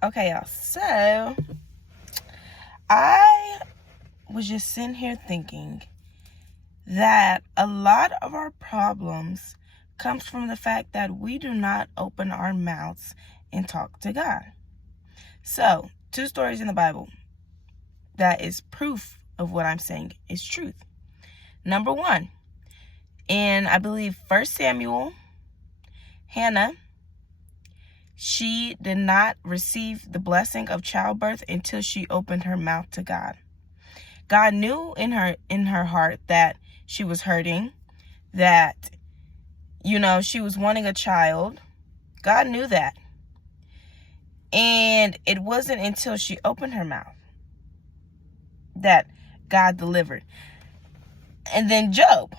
Okay, y'all. So, I was just sitting here thinking that a lot of our problems comes from the fact that we do not open our mouths and talk to God. So, 2 stories in the Bible that is proof of what I'm saying is truth. Number 1, in I believe 1 Samuel, Hannah, she did not receive the blessing of childbirth until she opened her mouth to God. God knew in her heart that she was hurting, that she was wanting a child. God knew that. And it wasn't until she opened her mouth that God delivered. And then Job,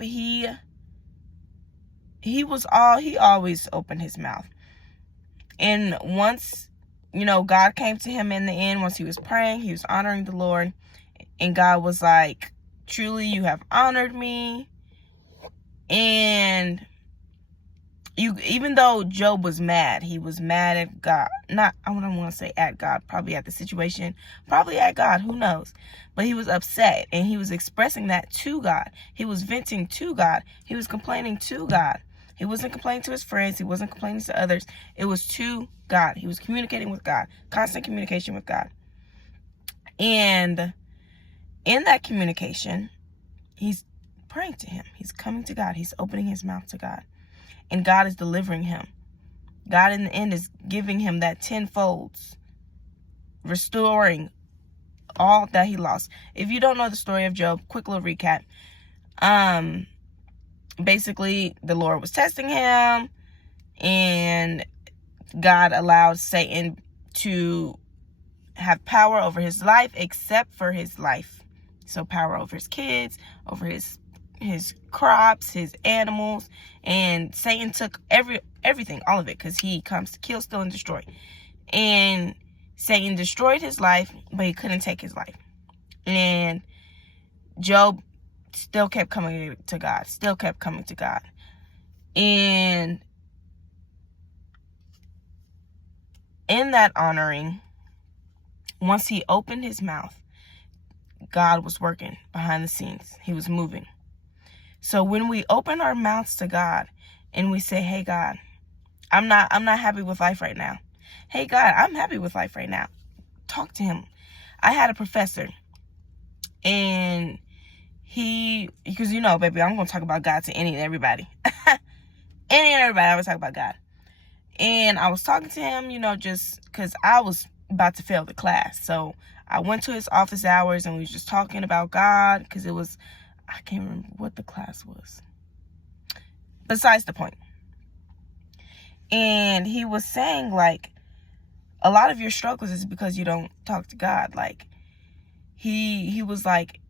he always opened his mouth. And once, God came to him in the end, once he was praying, he was honoring the Lord. And God was like, truly, you have honored me. And even though Job was mad, he was mad at God. I don't want to say at God, probably at the situation, probably at God, who knows. But he was upset, and he was expressing that to God. He was venting to God. He was complaining to God. He wasn't complaining to his friends. He wasn't complaining to others. It was to God. He was communicating with God, constant communication with God. And in that communication, he's praying to him. He's coming to God. He's opening his mouth to God. And God is delivering him. God in the end is giving him that tenfolds, restoring all that he lost. If you don't know the story of Job, quick little recap. Basically, the Lord was testing him, and God allowed Satan to have power over his life, except for his life. So power over his kids, over his crops, his animals, and Satan took everything, all of it, because he comes to kill, steal, and destroy. And Satan destroyed his life, but he couldn't take his life. And Job still kept coming to God, And in that honoring, once he opened his mouth, God was working behind the scenes. He was moving. So when we open our mouths to God and we say, hey, God, I'm not happy with life right now. Hey, God, I'm happy with life right now. Talk to him. I had a professor, and because baby, I'm going to talk about God to any and everybody. Any and everybody, I always talk about God. And I was talking to him, just because I was about to fail the class. So I went to his office hours, and we was just talking about God, because I can't remember what the class was. Besides the point. And he was saying, like, a lot of your struggles is because you don't talk to God. Like, he was like,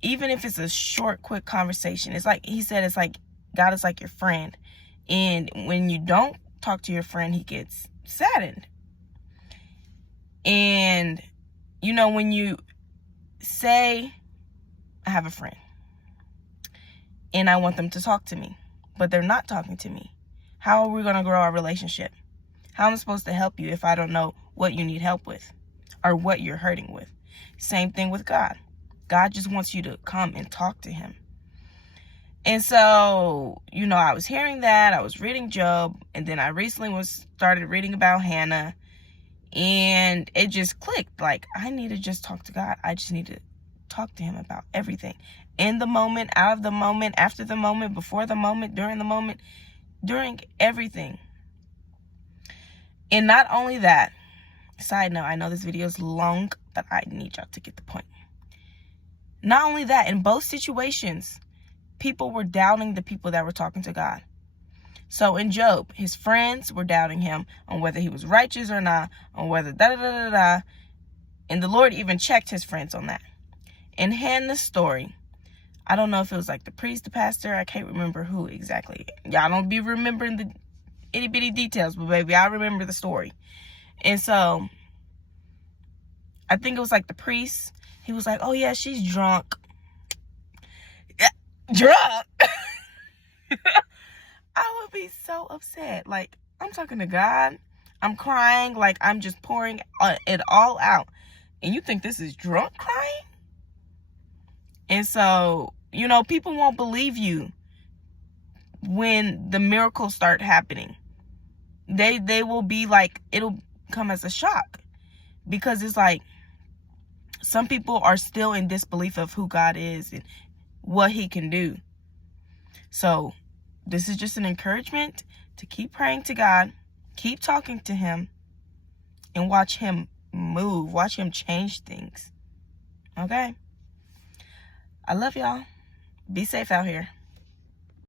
even if it's a short, quick conversation, it's like, he said, it's like, God is like your friend. And when you don't talk to your friend, he gets saddened. And, when you say, I have a friend, and I want them to talk to me, but they're not talking to me, how are we going to grow our relationship? How am I supposed to help you if I don't know what you need help with or what you're hurting with? Same thing with God. God just wants you to come and talk to him. And so, I was hearing that. I was reading Job, and then I recently started reading about Hannah, and it just clicked. Like, I need to just talk to God. I just need to talk to him about everything. In the moment, out of the moment, after the moment, before the moment, during everything. And not only that, side note, I know this video is long, but I need y'all to get the point. Not only that, in both situations, people were doubting the people that were talking to God. So in Job, his friends were doubting him on whether he was righteous or not, on whether da-da-da-da-da. And the Lord even checked his friends on that. In Hannah's story, I don't know if it was like the priest, the pastor, I can't remember who exactly. Y'all don't be remembering the itty bitty details, but baby, I remember the story. And so I think it was like the priest. He was like, oh yeah, she's drunk. Drunk? I would be so upset. Like, I'm talking to God. I'm crying, like I'm just pouring it all out. And you think this is drunk crying? And so, people won't believe you when the miracles start happening. They will be like, it'll come as a shock, because it's like some people are still in disbelief of who God is and what he can do. So this is just an encouragement to keep praying to God, keep talking to him, and watch him move, watch him change things. Okay? I love y'all. Be safe out here.